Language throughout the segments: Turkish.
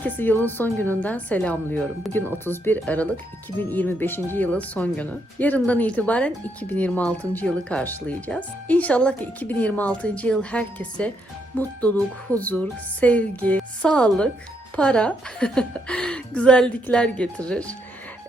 Herkesi yılın son gününden selamlıyorum. Bugün 31 Aralık 2025. yılın son günü. Yarından itibaren 2026. yılı karşılayacağız. İnşallah ki 2026. yıl herkese mutluluk, huzur, sevgi, sağlık, para, güzellikler getirir.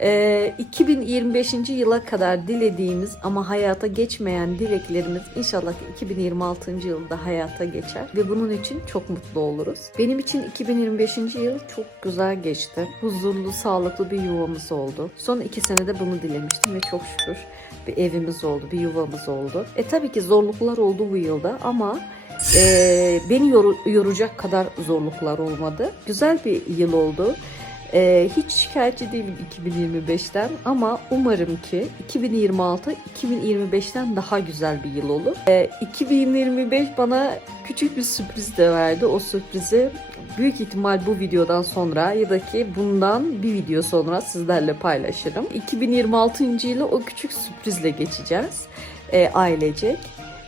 Ee, 2025. yıla kadar dilediğimiz ama hayata geçmeyen dileklerimiz inşallah ki 2026. yılda hayata geçer ve bunun için çok mutlu oluruz. Benim için 2025. yıl çok güzel geçti. Huzurlu, sağlıklı bir yuvamız oldu. Son iki senede bunu dilemiştim ve çok şükür bir evimiz oldu, bir yuvamız oldu. E tabii ki zorluklar oldu bu yılda ama e, beni yoru- yoracak kadar zorluklar olmadı. Güzel bir yıl oldu. Ee, hiç şikayetçi değilim 2025'ten ama umarım ki 2026 2025'ten daha güzel bir yıl olur. Ee, 2025 bana küçük bir sürpriz de verdi. O sürprizi büyük ihtimal bu videodan sonra ya da ki bundan bir video sonra sizlerle paylaşırım. 2026. yılı o küçük sürprizle geçeceğiz ee, ailecek.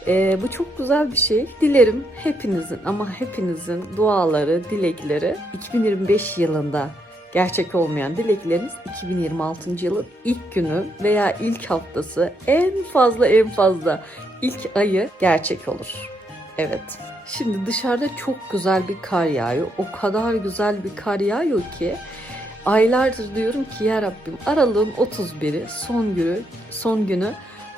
Ee, bu çok güzel bir şey. Dilerim hepinizin ama hepinizin duaları, dilekleri 2025 yılında gerçek olmayan dilekleriniz 2026. yılın ilk günü veya ilk haftası en fazla en fazla ilk ayı gerçek olur. Evet. Şimdi dışarıda çok güzel bir kar yağıyor. O kadar güzel bir kar yağıyor ki aylardır diyorum ki ya Rabbim aralığın 31'i son günü son günü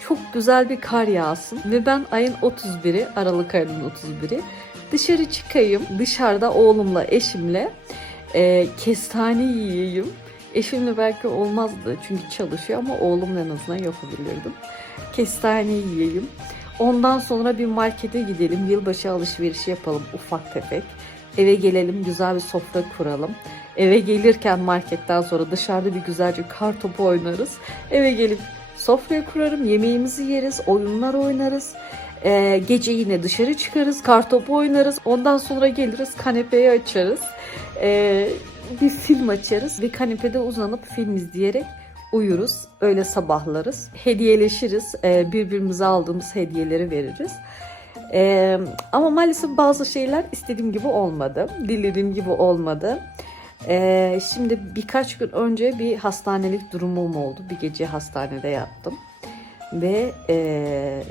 çok güzel bir kar yağsın ve ben ayın 31'i Aralık ayının 31'i dışarı çıkayım. Dışarıda oğlumla eşimle e, kestane yiyeyim. Eşimle belki olmazdı çünkü çalışıyor ama oğlumla en azından yapabilirdim. Kestane yiyeyim. Ondan sonra bir markete gidelim. Yılbaşı alışverişi yapalım ufak tefek. Eve gelelim güzel bir sofra kuralım. Eve gelirken marketten sonra dışarıda bir güzelce kar topu oynarız. Eve gelip sofraya kurarım, yemeğimizi yeriz, oyunlar oynarız. Ee, gece yine dışarı çıkarız, kar topu oynarız. Ondan sonra geliriz kanepeyi açarız. Ee, bir film açarız ve kanepede uzanıp film izleyerek uyuruz. Öyle sabahlarız. Hediyeleşiriz. Ee, birbirimize aldığımız hediyeleri veririz. Ee, ama maalesef bazı şeyler istediğim gibi olmadı. Dilediğim gibi olmadı. Ee, şimdi birkaç gün önce bir hastanelik durumum oldu. Bir gece hastanede yattım. Ve e,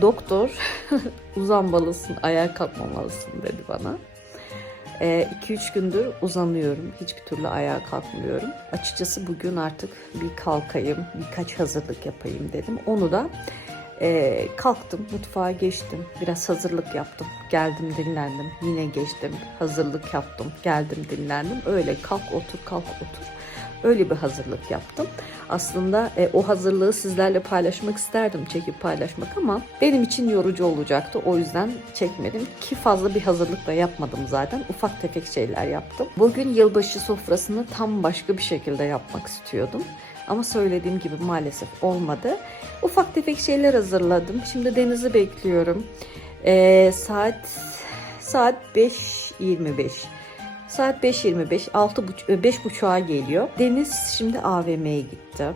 doktor uzanmalısın, ayağa kalkmamalısın dedi bana. 2-3 gündür uzanıyorum. Hiçbir türlü ayağa kalkmıyorum. Açıkçası bugün artık bir kalkayım, birkaç hazırlık yapayım dedim. Onu da e, kalktım, mutfağa geçtim. Biraz hazırlık yaptım. Geldim, dinlendim. Yine geçtim, hazırlık yaptım. Geldim, dinlendim. Öyle kalk otur, kalk otur. Öyle bir hazırlık yaptım. Aslında e, o hazırlığı sizlerle paylaşmak isterdim, çekip paylaşmak ama benim için yorucu olacaktı. O yüzden çekmedim ki fazla bir hazırlık da yapmadım zaten. Ufak tefek şeyler yaptım. Bugün yılbaşı sofrasını tam başka bir şekilde yapmak istiyordum. Ama söylediğim gibi maalesef olmadı. Ufak tefek şeyler hazırladım. Şimdi Deniz'i bekliyorum. E, saat saat 5.25. Saat 5.25, 5.30'a geliyor. Deniz şimdi AVM'ye gitti.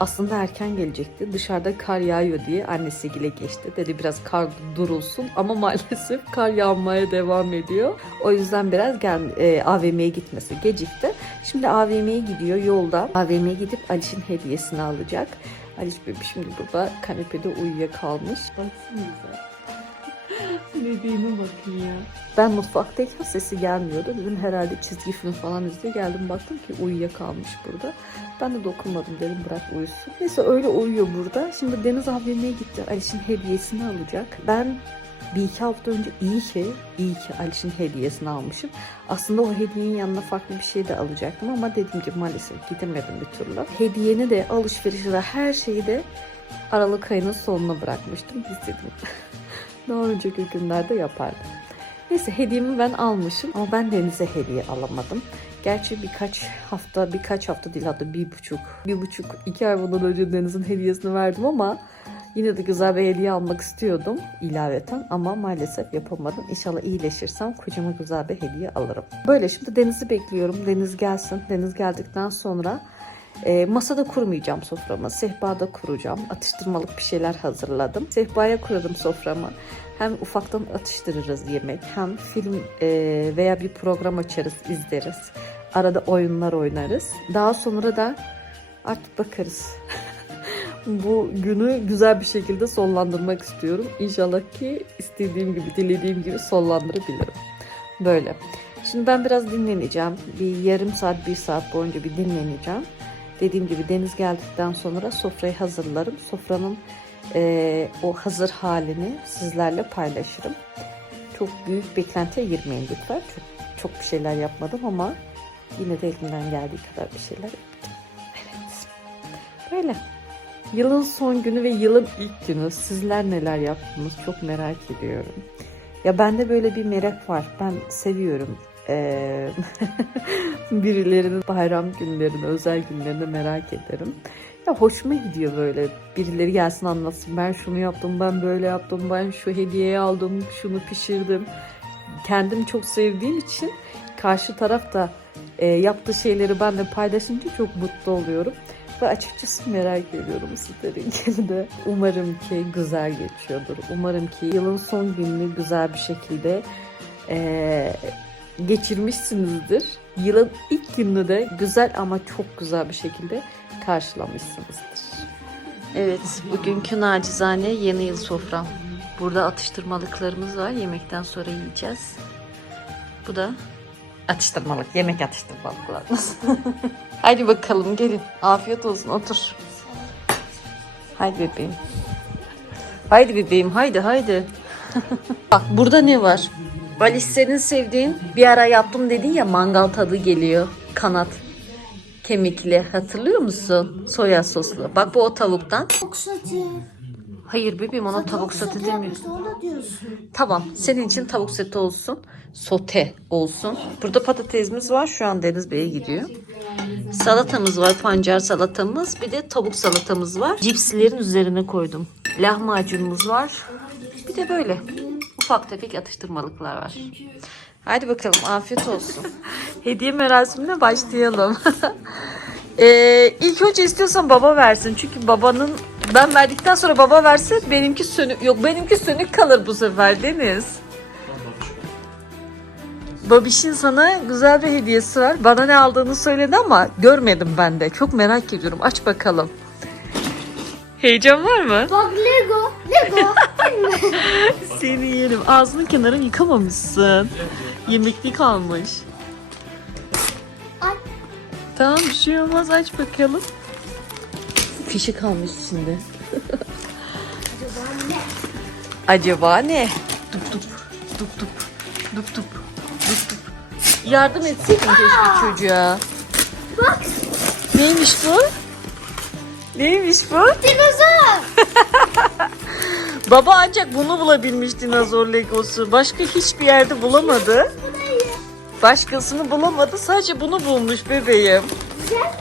Aslında erken gelecekti. Dışarıda kar yağıyor diye annesiyle geçti. Dedi biraz kar durulsun ama maalesef kar yağmaya devam ediyor. O yüzden biraz gel, e, AVM'ye gitmesi gecikti. Şimdi AVM'ye gidiyor yolda. AVM'ye gidip Aliş'in hediyesini alacak. Aliş bebiş şimdi burada kanepede uyuyakalmış. Baksanıza. Bebeğime bakın ya. Ben mutfaktayken sesi gelmiyordu. Dedim herhalde çizgi film falan izliyor. Geldim baktım ki uyuyakalmış burada. Ben de dokunmadım dedim bırak uyusun. Neyse öyle uyuyor burada. Şimdi Deniz AVM'ye gitti. Aliş'in hediyesini alacak. Ben bir iki hafta önce iyi ki, iyi ki Aliş'in hediyesini almışım. Aslında o hediyenin yanına farklı bir şey de alacaktım ama dediğim gibi maalesef gidemedim bir türlü. Hediyeni de, alışverişi de, her şeyi de Aralık ayının sonuna bırakmıştım. İstedim. Daha önceki günlerde yapardım. Neyse hediyemi ben almışım ama ben Deniz'e hediye alamadım. Gerçi birkaç hafta, birkaç hafta değil hatta bir buçuk, bir buçuk, iki ay bundan önce Deniz'in hediyesini verdim ama yine de güzel bir hediye almak istiyordum ilaveten ama maalesef yapamadım. İnşallah iyileşirsem kocama güzel bir hediye alırım. Böyle şimdi Deniz'i bekliyorum. Deniz gelsin. Deniz geldikten sonra E, masada kurmayacağım soframı. Sehpada kuracağım. Atıştırmalık bir şeyler hazırladım. Sehpaya kurarım soframı. Hem ufaktan atıştırırız yemek. Hem film e, veya bir program açarız, izleriz. Arada oyunlar oynarız. Daha sonra da artık bakarız. Bu günü güzel bir şekilde sonlandırmak istiyorum. İnşallah ki istediğim gibi, dilediğim gibi sonlandırabilirim. Böyle. Şimdi ben biraz dinleneceğim. Bir yarım saat, bir saat boyunca bir dinleneceğim. Dediğim gibi deniz geldikten sonra sofrayı hazırlarım. Sofranın eee, o hazır halini sizlerle paylaşırım. Çok büyük beklentiye girmeyin lütfen. Çok, çok bir şeyler yapmadım ama yine de elimden geldiği kadar bir şeyler. Evet. Böyle. Yılın son günü ve yılın ilk günü. Sizler neler yaptınız çok merak ediyorum. Ya bende böyle bir merak var. Ben seviyorum. Ee, birilerinin bayram günlerini, özel günlerini merak ederim. Ya hoşuma gidiyor böyle. Birileri gelsin anlatsın. Ben şunu yaptım, ben böyle yaptım, ben şu hediyeyi aldım, şunu pişirdim. Kendim çok sevdiğim için karşı taraf da e, yaptığı şeyleri ben de paylaşınca çok mutlu oluyorum. Ve açıkçası merak ediyorum sizlerinkini de. Umarım ki güzel geçiyordur. Umarım ki yılın son gününü güzel bir şekilde eee, geçirmişsinizdir. Yılın ilk gününü de güzel ama çok güzel bir şekilde karşılamışsınızdır. Evet, bugünkü nacizane yeni yıl sofram. Burada atıştırmalıklarımız var. Yemekten sonra yiyeceğiz. Bu da atıştırmalık, yemek atıştırmalıklarımız. Haydi bakalım gelin. Afiyet olsun otur. Haydi bebeğim. Haydi bebeğim haydi haydi. Bak burada ne var? Senin sevdiğin bir ara yaptım dedin ya mangal tadı geliyor. Kanat kemikli hatırlıyor musun? Soya soslu. Bak bu o tavuktan. Tavuk sote. Hayır bebeğim ona tavuk sote demiyor. Tamam senin için tavuk sote olsun. Sote olsun. Burada patatesimiz var. Şu an Deniz Bey'e gidiyor. Salatamız var. Pancar salatamız. Bir de tavuk salatamız var. Cipslerin üzerine koydum. Lahmacunumuz var. Bir de böyle ufak tefek atıştırmalıklar var. Hadi bakalım afiyet olsun. Hediye merasimine başlayalım. ee, ilk önce istiyorsan baba versin. Çünkü babanın ben verdikten sonra baba verse benimki sönük yok benimki sönük kalır bu sefer Deniz. Babiş'in sana güzel bir hediyesi var. Bana ne aldığını söyledi ama görmedim ben de. Çok merak ediyorum. Aç bakalım. Heyecan var mı? Bak Lego. Lego. Seni yerim. Ağzının kenarını yıkamamışsın. Yemeklik kalmış. Ay. Tamam bir şey olmaz aç bakalım. Fişi kalmış içinde. Acaba ne? Acaba ne? Dup dup dup dup dup dup dup dup. Yardım etseydin keşke çocuğa. Bak Neymiş bu? Neymiş bu? dinozor. Baba ancak bunu bulabilmiş dinozor legosu. Başka hiçbir yerde bulamadı. Başkasını bulamadı. Sadece bunu bulmuş bebeğim. Güzel.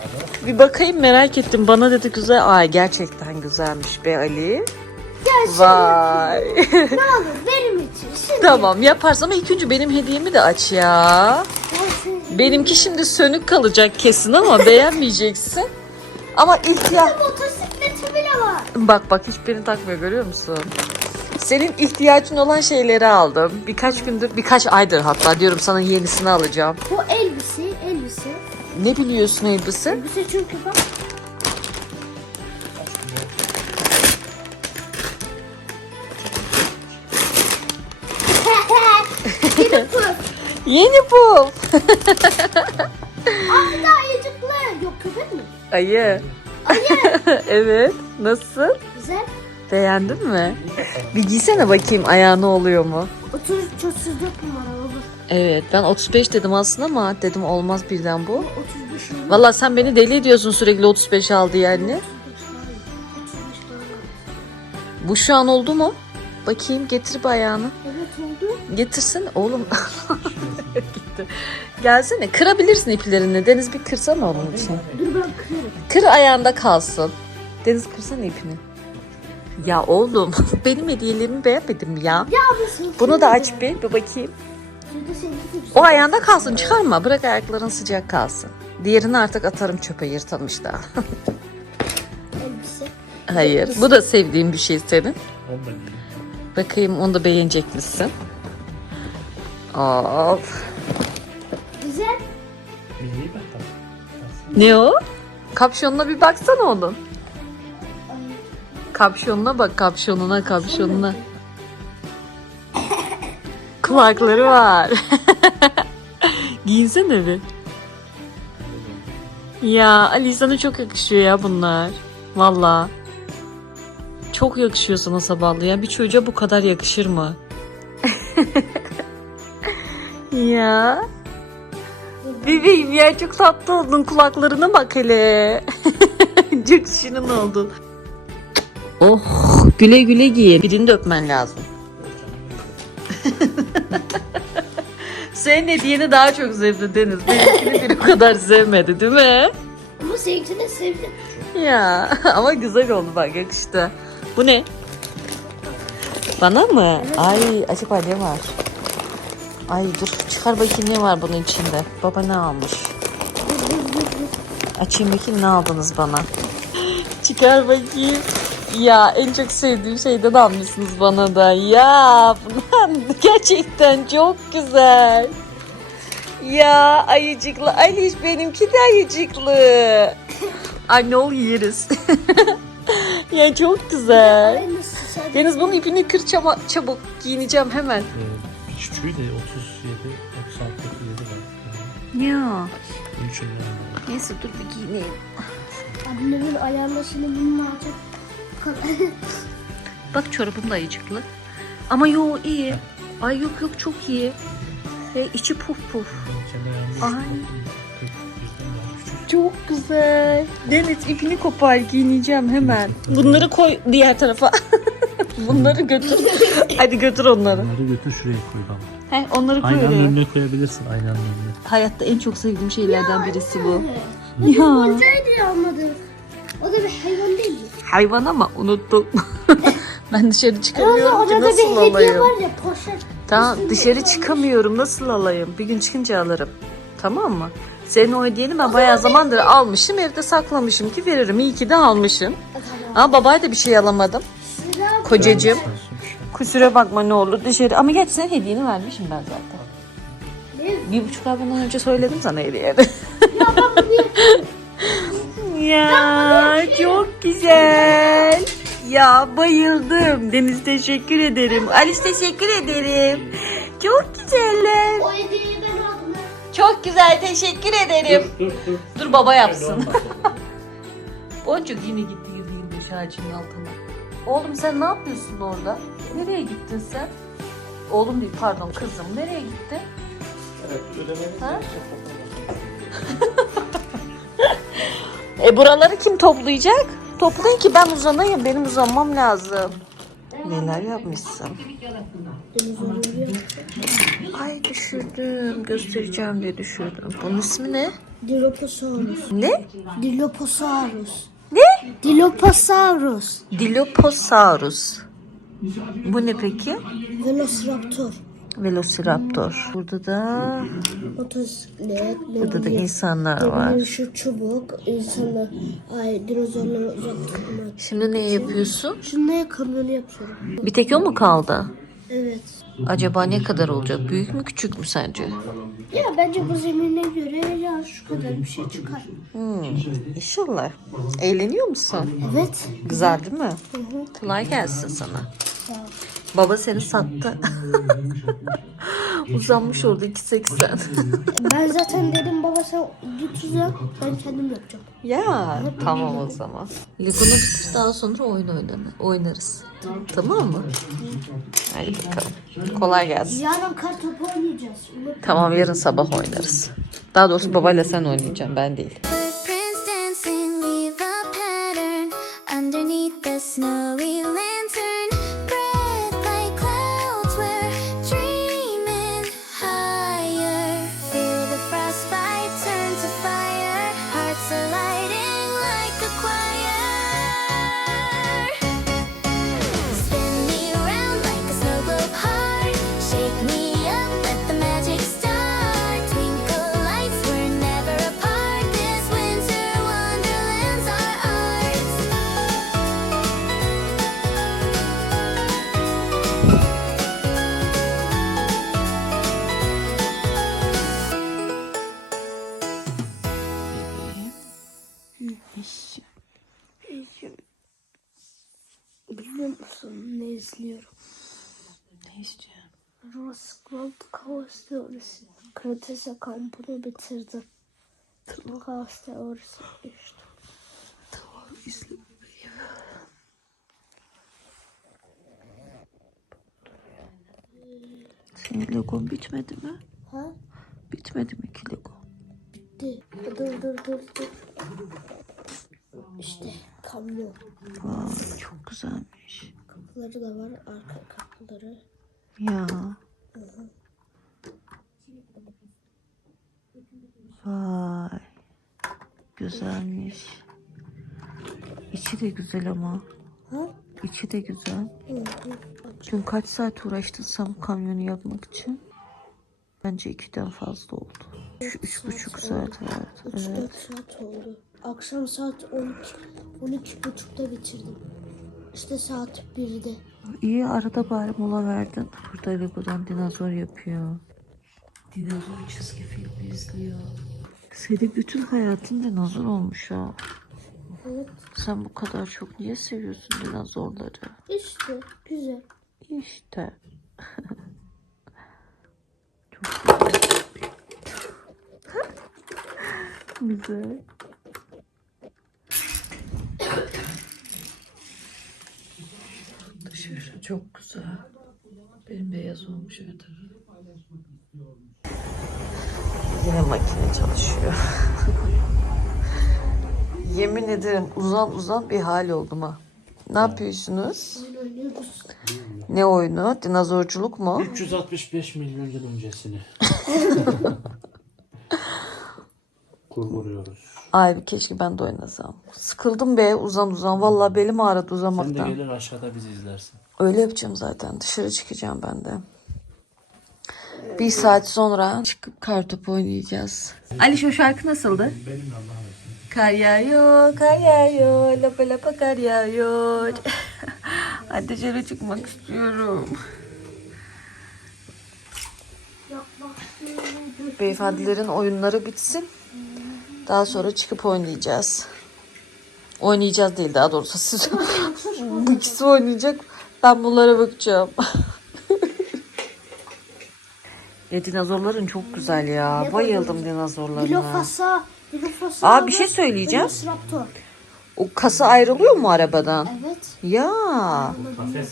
Bir bakayım merak ettim. Bana dedi güzel. Ay gerçekten güzelmiş be Ali. Gel. Vay. Ne olur benim için. Şimdi. tamam yaparsın ama ilk önce benim hediyemi de aç ya. Benimki şimdi sönük kalacak kesin ama beğenmeyeceksin. Ama ihtiyaç... Motosikleti bile var. Bak bak hiçbirini takmıyor görüyor musun? Senin ihtiyacın olan şeyleri aldım. Birkaç gündür, birkaç aydır hatta diyorum sana yenisini alacağım. Bu elbise, elbise. Ne biliyorsun elbise? Elbise çünkü bak. Yeni pır. Yeni bul. Aa daha ayıcıklı. Yok köpek mi? Ayı. Ayı. evet. Nasıl? Güzel. Beğendin mi? Bir giysene bakayım ayağına oluyor mu? 33 34 numara olur. Evet ben 35 dedim aslında ama dedim olmaz birden bu. 35 olur. Valla sen beni deli ediyorsun sürekli 35 aldı yani. 35 doğru. Bu şu an oldu mu? Bakayım getir bir ayağını. Evet oldu. Getirsene oğlum. Gitti. Gelsene kırabilirsin iplerini. Deniz bir kırsana onun için. Dur ben kırarım. Kır ayağında kalsın. Deniz kırsana ipini. Ya oğlum benim hediyelerimi beğenmedin mi ya? Ya. Bunu da aç bir, bir bakayım. O ayağında kalsın çıkarma. Bırak ayakların sıcak kalsın. Diğerini artık atarım çöpe yırtalım işte. Hayır. Bu da sevdiğim bir şey senin. Bakayım onu da beğenecek misin? Of. Ne o? Kapşonuna bir baksana onun. Kapşonuna bak kapşonuna kapşonuna. Kulakları var. Giyinsene bir. Ya Ali sana çok yakışıyor ya bunlar. Valla. Çok yakışıyor sana sabahlı ya. Bir çocuğa bu kadar yakışır mı? ya. Bebeğim ya çok tatlı oldun. Kulaklarına bak hele. çok şirin oldun. Oh güle güle giy. Birini de öpmen lazım. Senin hediyeni daha çok sevdi Deniz. Benimkini bir o kadar sevmedi değil mi? Ama seninkini de sevdim. Ya ama güzel oldu bak yakıştı. Bu ne? Bana mı? Ay acaba ne var? Ay dur çıkar bakayım ne var bunun içinde. Baba ne almış? Açayım bakayım ne aldınız bana. Çıkar bakayım. Ya en çok sevdiğim şeyden almışsınız bana da. Ya bunlar gerçekten çok güzel. Ya ayıcıklı. Aliş benimki de ayıcıklı. Ay ne ol yeriz. ya çok güzel. Deniz bunun ipini kır çabuk giyineceğim hemen. Bir küçüğü de 37, 96, 37 var. Ya Üçünden var. neyse dur bir giyineyim. Annemin ayağında şimdi bunun alacak. Bak çorabım da ayıcıklı. Ama yo iyi. Ay yok yok çok iyi. Ve içi puf puf. Ay. 40 yüzden daha küçük. Çok güzel. Deniz ipini kopar giyineceğim hemen. Bunları koy diğer tarafa. Bunları götür. Hadi götür onları. Bunları götür şuraya koy bana. He, onları koy Aynanın oraya. önüne koyabilirsin aynanın önüne. Hayatta en çok sevdiğim şeylerden birisi bu. Ya. Ya. Boncaydı ya almadım. O da bir hayvan değil mi? Hayvan ama unuttum. ben dışarı çıkamıyorum ki orada nasıl bir hediye alayım? var ya poşet. Tamam Üstünde dışarı kalmış. çıkamıyorum nasıl alayım? Bir gün çıkınca alırım. Tamam mı? Senin o hediyeni ben bayağı zamandır almışım evde saklamışım ki veririm. İyi ki de almışım. Ama babaya da bir şey alamadım. Kocacığım. Kusura bakma ne olur dışarı. Ama geç sen hediyeni vermişim ben zaten. Ne? Bir buçuk ay bundan önce söyledim sana hediyeni. Ya bak bu bir ya çok güzel. Ya bayıldım. Deniz teşekkür ederim. Alice teşekkür ederim. Çok güzeller. o hediyeyi ben aldım. Çok güzel teşekkür ederim. Dur dur. Dur baba yapsın. Boncuk yine gitti 125 ağacının altına. Oğlum sen ne yapıyorsun orada? Nereye gittin sen? Oğlum değil pardon kızım. Nereye gittin? Evet ödemeni Ha? E buraları kim toplayacak? Toplayın ki ben uzanayım. Benim uzanmam lazım. Neler yapmışsın? Ay düşürdüm. Göstereceğim diye düşürdüm. Bunun ismi ne? Dilophosaurus. Ne? Dilophosaurus. Ne? Dilophosaurus. Dilophosaurus. Bu ne peki? Velociraptor. Velociraptor. Burada da Motosiklet. ne burada da insanlar ne var. Şu çubuk. insanlar ay dinozorları uzak tutmak. Şimdi ne yapıyorsun? Şunları kamyonu yapıyorum. Bir tek o mu kaldı? Evet. Acaba ne kadar olacak? Büyük mü küçük mü sence? Ya bence bu zemine göre ya şu kadar bir şey çıkar. Hmm, inşallah. Eğleniyor musun? Evet. Güzel değil mi? Hı hı. Kolay gelsin sana. Baba seni sattı. Uzanmış orada 2.80. Ben zaten dedim baba sen düt uzak ben kendim yapacağım. ya tamam o zaman. Lego'nu bitir daha sonra oyun oynanır, oynarız. Tamam mı? Hadi bakalım. Kolay gelsin. Yarın kar topu oynayacağız. Tamam yarın sabah oynarız. Daha doğrusu babayla sen oynayacaksın ben değil. Kretase kampını bitirdim. Kaos Teorisi işte. Tamam izle. Senin logon bitmedi mi? Ha? Bitmedi mi ki logo? Bitti. Dur dur dur dur. İşte kamyon. Vay çok güzelmiş. Kapıları da var. Arka kapıları. Ya. Vay. Güzelmiş. İçi de güzel ama. Ha? İçi de güzel. Dün kaç saat uğraştın bu kamyonu yapmak için? Bence ikiden fazla oldu. Üç, üç buçuk saat vardı. 3-4 Evet. saat oldu. Akşam saat 12, 12 buçukta bitirdim. İşte saat 1'de. İyi arada bari mola verdin. Burada Lego'dan dinozor yapıyor. Dinozor çizgi filmi izliyor. Senin bütün hayatın dinozor olmuş ha. Evet. Sen bu kadar çok niye seviyorsun dinozorları? İşte güzel. İşte. çok güzel. güzel. Dışarı çok güzel. Benim beyaz olmuş evet. Yine makine çalışıyor. Yemin ederim uzan uzan bir hal oldum ha. Ne yapıyorsunuz? Ne oyunu? Dinozorculuk mu? 365 milyon yıl öncesini. Kurguruyoruz. Ay keşke ben de oynasam. Sıkıldım be uzan uzan. Vallahi belim ağrıdı Sen de uzamaktan. gelir aşağıda bizi izlersin. Öyle yapacağım zaten. Dışarı çıkacağım ben de. Bir saat sonra çıkıp kartopu oynayacağız. Ali şu şarkı nasıldı? Kar yağıyor, kar yağıyor, lapa lapa kar yağıyor. Hadi dışarı çıkmak istiyorum. Beyefendilerin oyunları bitsin. Daha sonra çıkıp oynayacağız. Oynayacağız değil daha doğrusu siz bu ikisi oynayacak. Ben bunlara bakacağım. ya dinozorların çok güzel ya. Bayıldım dinozorlarına. Dilofasa. Dilofasa. Aa, bir şey söyleyeceğim. Velociraptor. O kasa ayrılıyor mu arabadan? Evet. Ya. Kafes.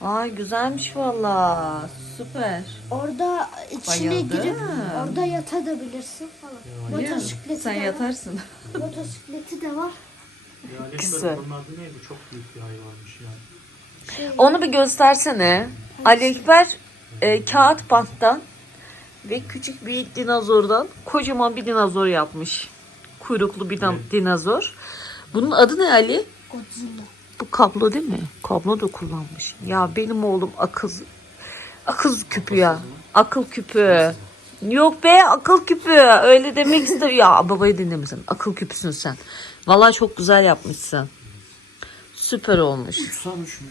Ay güzelmiş valla. Süper. Orada içine Bayıldım. girip orada yatabilirsin falan. Motosikleti Sen de yatarsın. var. Motosikleti de var. Adı neydi? Çok büyük bir hayvanmış yani. Onu bir göstersene. Ali Ekber e, kağıt banttan ve küçük bir dinozordan kocaman bir dinozor yapmış. Kuyruklu bir din- dinozor. Bunun adı ne Ali? Godzilla. Bu kablo değil mi? Kablo da kullanmış. Ya benim oğlum akıl akıl küpü ya. Akıl küpü. Yok be akıl küpü. Öyle demek istiyor. Ya babayı dinlemesin. Akıl küpüsün sen. Vallahi çok güzel yapmışsın. Süper olmuş. Uçsamış mı?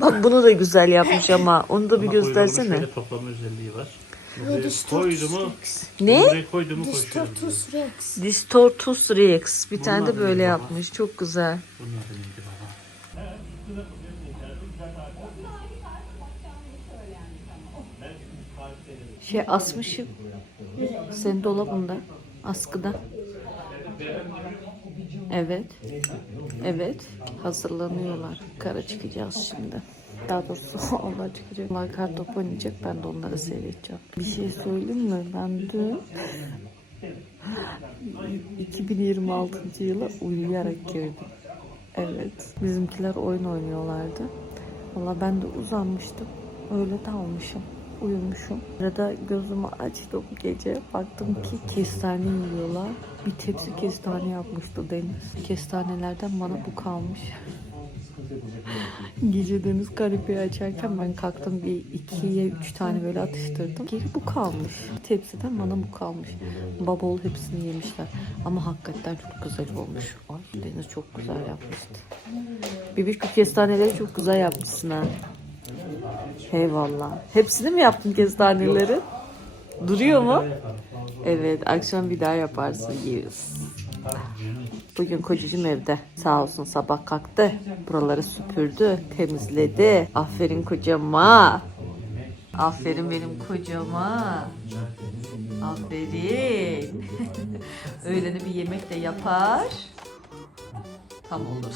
Bak bunu da güzel yapmış ama onu da bir Ama kuyruğunun göstersene. Şöyle toplama özelliği var. Koydu Distortus mu? Rex. Ne? Buraya koydu mu koşuyor. Distortus Rex. Distortus Rex. Bir tane de Bunlar böyle baba? yapmış. Çok güzel. Bunun adı neydi baba? Şey asmışım. Senin dolabında. Askıda. Evet. Evet. Hazırlanıyorlar. Kara çıkacağız şimdi. Daha doğrusu onlar çıkacak. Onlar kartop oynayacak. Ben de onları seyredeceğim. Bir şey söyleyeyim mi? Ben dün 2026 yıla uyuyarak girdim. Evet. Bizimkiler oyun oynuyorlardı. Valla ben de uzanmıştım. Öyle dalmışım. Uyumuşum. Arada gözümü açtım gece. Baktım ki kestane yiyorlar. Bir tepsi kestane yapmıştı Deniz. Kestanelerden bana bu kalmış. Gece Deniz karipeyi açarken ben kalktım bir ikiye üç tane böyle atıştırdım. Geri bu kalmış. Tepsiden bana bu kalmış. Baba oğul hepsini yemişler. Ama hakikaten çok güzel olmuş. Ay Deniz çok güzel yapmıştı. Bibiş bu kestaneleri çok güzel yapmışsın ha. Eyvallah. Hepsini mi yaptın kestaneleri? Duruyor mu? Evet, akşam bir daha yaparsın. Yes. Bugün kocacığım evde. Sağ olsun sabah kalktı. Buraları süpürdü, temizledi. Aferin kocama. Aferin benim kocama. Aferin. Öğlene bir yemek de yapar. Tam olur.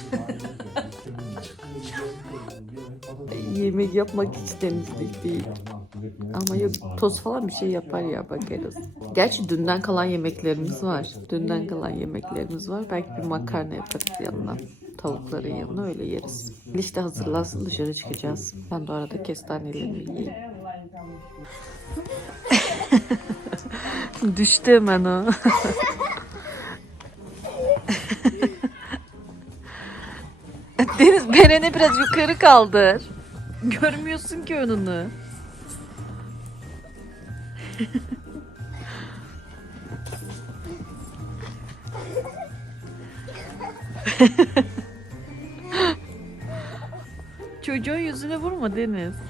yemek yapmak hiç temizlik değil. Ama yok toz falan bir şey yapar ya bakarız. Gerçi dünden kalan yemeklerimiz var. Dünden kalan yemeklerimiz var. Belki bir makarna yaparız yanına. Tavukların yanına öyle yeriz. İşte hazırlansın dışarı çıkacağız. Ben de arada kestanelerimi yiyeyim. Düştü hemen o. Deniz bereni biraz yukarı kaldır. Görmüyorsun ki önünü. Çocuğun yüzüne vurma Deniz.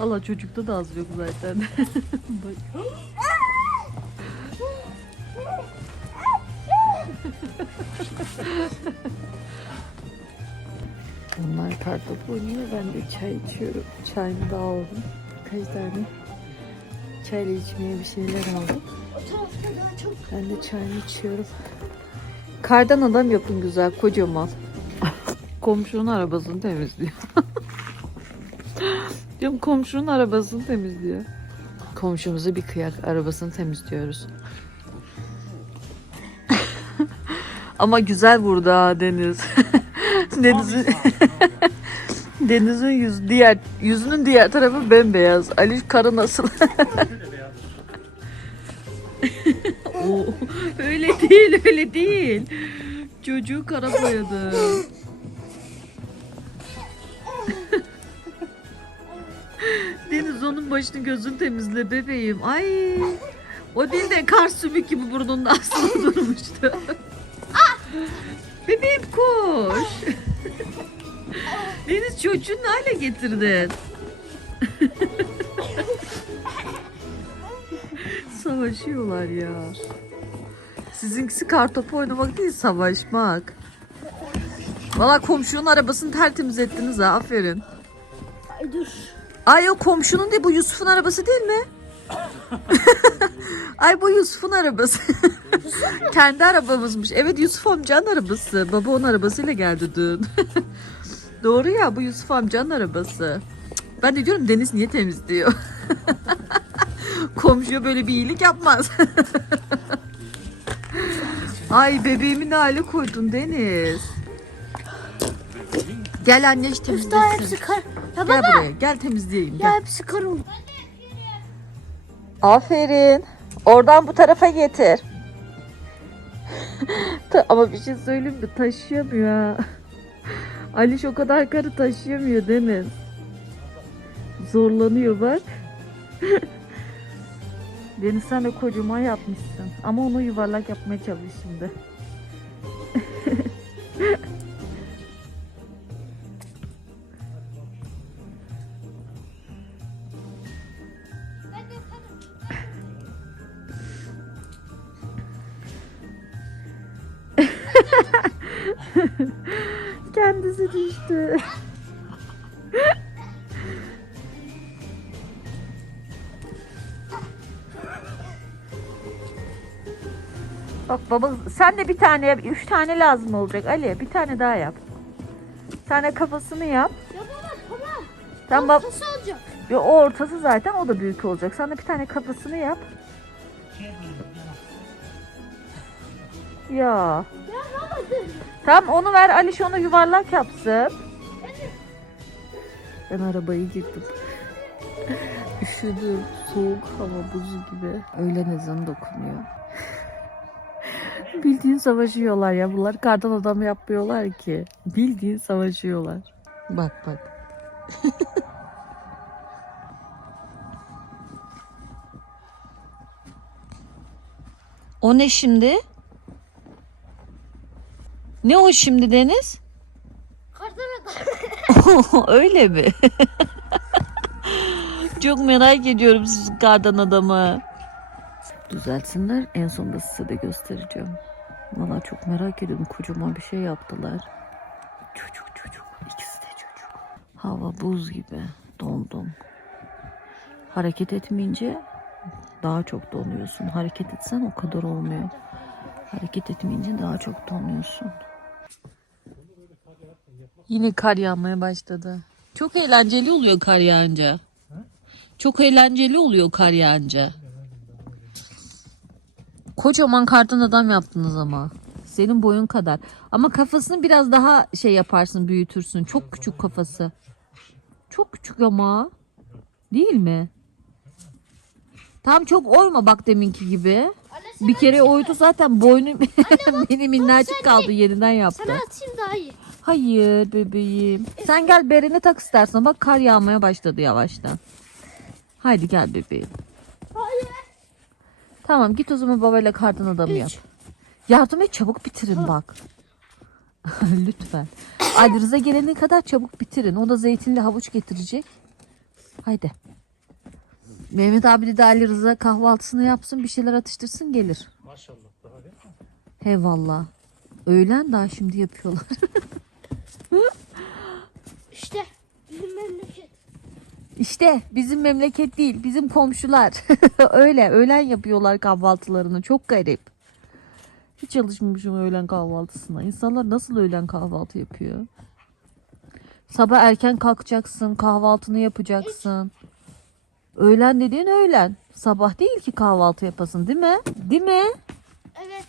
Allah çocukta da az yok zaten. Onlar kartopu oynuyor. Ben de çay içiyorum. Çayımı da aldım. Kaç tane çayla içmeye bir şeyler aldım. O tarafta daha çok Ben de çayımı içiyorum. Kardan adam yapın güzel kocaman. Komşunun arabasını temizliyor. Diyorum komşunun arabasını temizliyor. Komşumuza bir kıyak arabasını temizliyoruz. Ama güzel burada ha Deniz. Deniz'in Deniz'in yüz diğer yüzünün diğer tarafı bembeyaz. Ali karı nasıl? Oo, öyle değil, öyle değil. Çocuğu kara boyadı. Deniz onun başını gözünü temizle bebeğim. Ay. O değil de kar sümük gibi burnunda aslında durmuştu. bebeğim koş. Deniz çocuğu ne hale getirdin? Savaşıyorlar ya. Sizinkisi kartopu oynamak değil savaşmak. Valla komşunun arabasını tertemiz ettiniz ha aferin. Ay dur. Ay o komşunun değil bu Yusuf'un arabası değil mi? Ay bu Yusuf'un arabası. Kendi arabamızmış. Evet Yusuf amcanın arabası. Baba onun arabasıyla geldi dün. Doğru ya bu Yusuf amcanın arabası. Ben de diyorum Deniz niye temizliyor? Komşuya böyle bir iyilik yapmaz. Ay bebeğimi ne hale koydun Deniz. Gel anne işte Üf daha hepsi temizlesin. kar. Ya Gel baba. buraya gel temizleyeyim. Gel. Ya hepsi kar oldu. Aferin. Oradan bu tarafa getir. Ama bir şey söyleyeyim mi? Taşıyamıyor ha. Aliş o kadar karı taşıyamıyor Deniz. Zorlanıyor bak. Deniz sen de kocaman yapmışsın. Ama onu yuvarlak yapmaya çalış şimdi. Kendisi düştü. Bak baba sen de bir tane yap. Üç tane lazım olacak Ali. Bir tane daha yap. Bir tane kafasını yap. Ya baba tamam. Tamam. Nasıl olacak? Ya o ortası zaten o da büyük olacak. Sen de bir tane kafasını yap. Ya. Tamam onu ver Aliş onu yuvarlak yapsın. Ben arabayı girdim. Üşüdüm. Soğuk hava buzu gibi. Öğlen ezanı dokunuyor. Bildiğin savaşıyorlar ya. Bunlar kardan adam yapmıyorlar ki. Bildiğin savaşıyorlar. Bak bak. O ne şimdi? Ne o şimdi Deniz? Kardan Öyle mi? Çok merak ediyorum sizin kardan adamı. Düzeltsinler en sonunda size de göstereceğim. Valla çok merak ediyorum kocaman bir şey yaptılar. Çocuk çocuk ikisi de çocuk. Hava buz gibi dondum. Hareket etmeyince daha çok donuyorsun. Hareket etsen o kadar olmuyor. Hareket etmeyince daha çok donuyorsun. Yine kar yağmaya başladı. Çok eğlenceli oluyor kar yağınca. Çok eğlenceli oluyor kar yağınca. Kocaman kardan adam yaptınız ama. Senin boyun kadar. Ama kafasını biraz daha şey yaparsın, büyütürsün. Çok küçük kafası. Çok küçük ama. Değil mi? Tam çok oyma bak deminki gibi. Bir kere oydu zaten boynu benim minnacık kaldı yerinden yaptı. Sana atayım daha iyi. Hayır bebeğim. Sen gel bereni tak istersen. Bak kar yağmaya başladı yavaştan. Haydi gel bebeğim. Hayır. Tamam git o zaman babayla kardan adamı yap. Yardım et çabuk bitirin bak. Lütfen. Ali Rıza gelene kadar çabuk bitirin. O da zeytinli havuç getirecek. Haydi. Mehmet abi de Ali Rıza kahvaltısını yapsın bir şeyler atıştırsın gelir. Maşallah daha ne? He valla. Öğlen daha şimdi yapıyorlar. İşte bizim memleket. İşte bizim memleket değil, bizim komşular. Öyle, öğlen yapıyorlar kahvaltılarını. Çok garip. Hiç alışmamışım öğlen kahvaltısına. İnsanlar nasıl öğlen kahvaltı yapıyor? Sabah erken kalkacaksın, kahvaltını yapacaksın. Öğlen dediğin öğlen. Sabah değil ki kahvaltı yapasın, değil mi? Değil mi? Evet.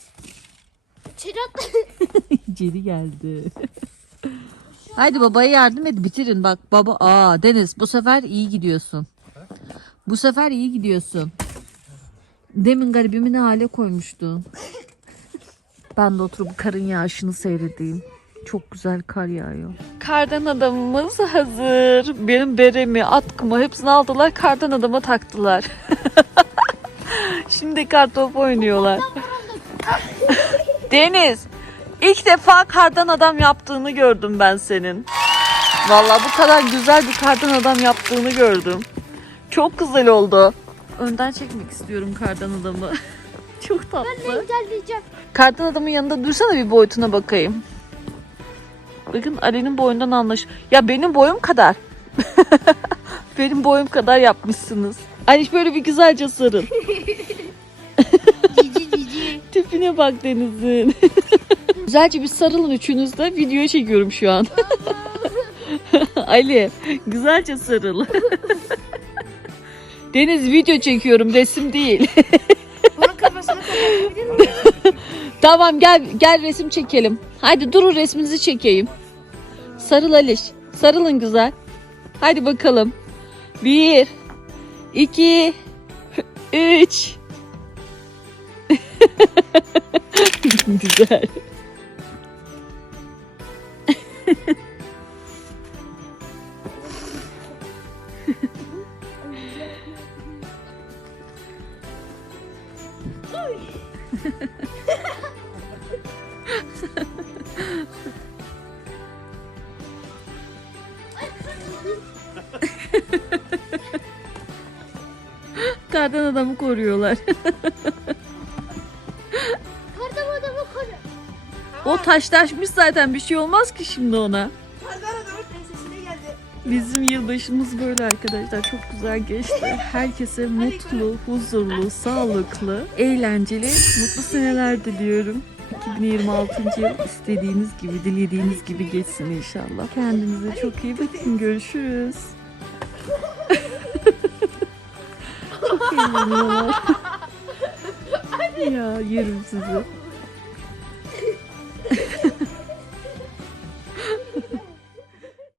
Çirat. Geri geldi. Haydi babaya yardım et bitirin bak baba. Aa Deniz bu sefer iyi gidiyorsun. Bu sefer iyi gidiyorsun. Demin garibimi ne hale koymuştun. Ben de oturup karın yağışını seyredeyim. Çok güzel kar yağıyor. Kardan adamımız hazır. Benim beremi, atkımı hepsini aldılar. Kardan adama taktılar. Şimdi kar topu oynuyorlar. Deniz, ilk defa kardan adam yaptığını gördüm ben senin. Vallahi bu kadar güzel bir kardan adam yaptığını gördüm. Çok güzel oldu. Önden çekmek istiyorum kardan adamı. Çok tatlı. Engelleyeceğim. Kardan adamın yanında dursana bir boyutuna bakayım. Bakın Ali'nin boyundan anlaş. Ya benim boyum kadar. benim boyum kadar yapmışsınız. Ali böyle bir güzelce sarıl. Tipine bak Deniz'in. Güzelce bir sarılın üçünüz de video çekiyorum şu an. Ali güzelce sarıl. Deniz video çekiyorum resim değil. Onun kafasını kapatabilir miyim? tamam gel gel resim çekelim. Hadi durun resminizi çekeyim. Sarıl Aliş. Sarılın güzel. Hadi bakalım. Bir, iki, üç. güzel. Kardan adamı koruyorlar. O taşlaşmış zaten bir şey olmaz ki şimdi ona. Bizim yılbaşımız böyle arkadaşlar. Çok güzel geçti. Herkese mutlu, huzurlu, sağlıklı, eğlenceli, mutlu seneler diliyorum. 2026. yıl istediğiniz gibi, dilediğiniz gibi geçsin inşallah. Kendinize çok iyi bakın. Görüşürüz. çok eğleniyorlar. ya yerim sizi.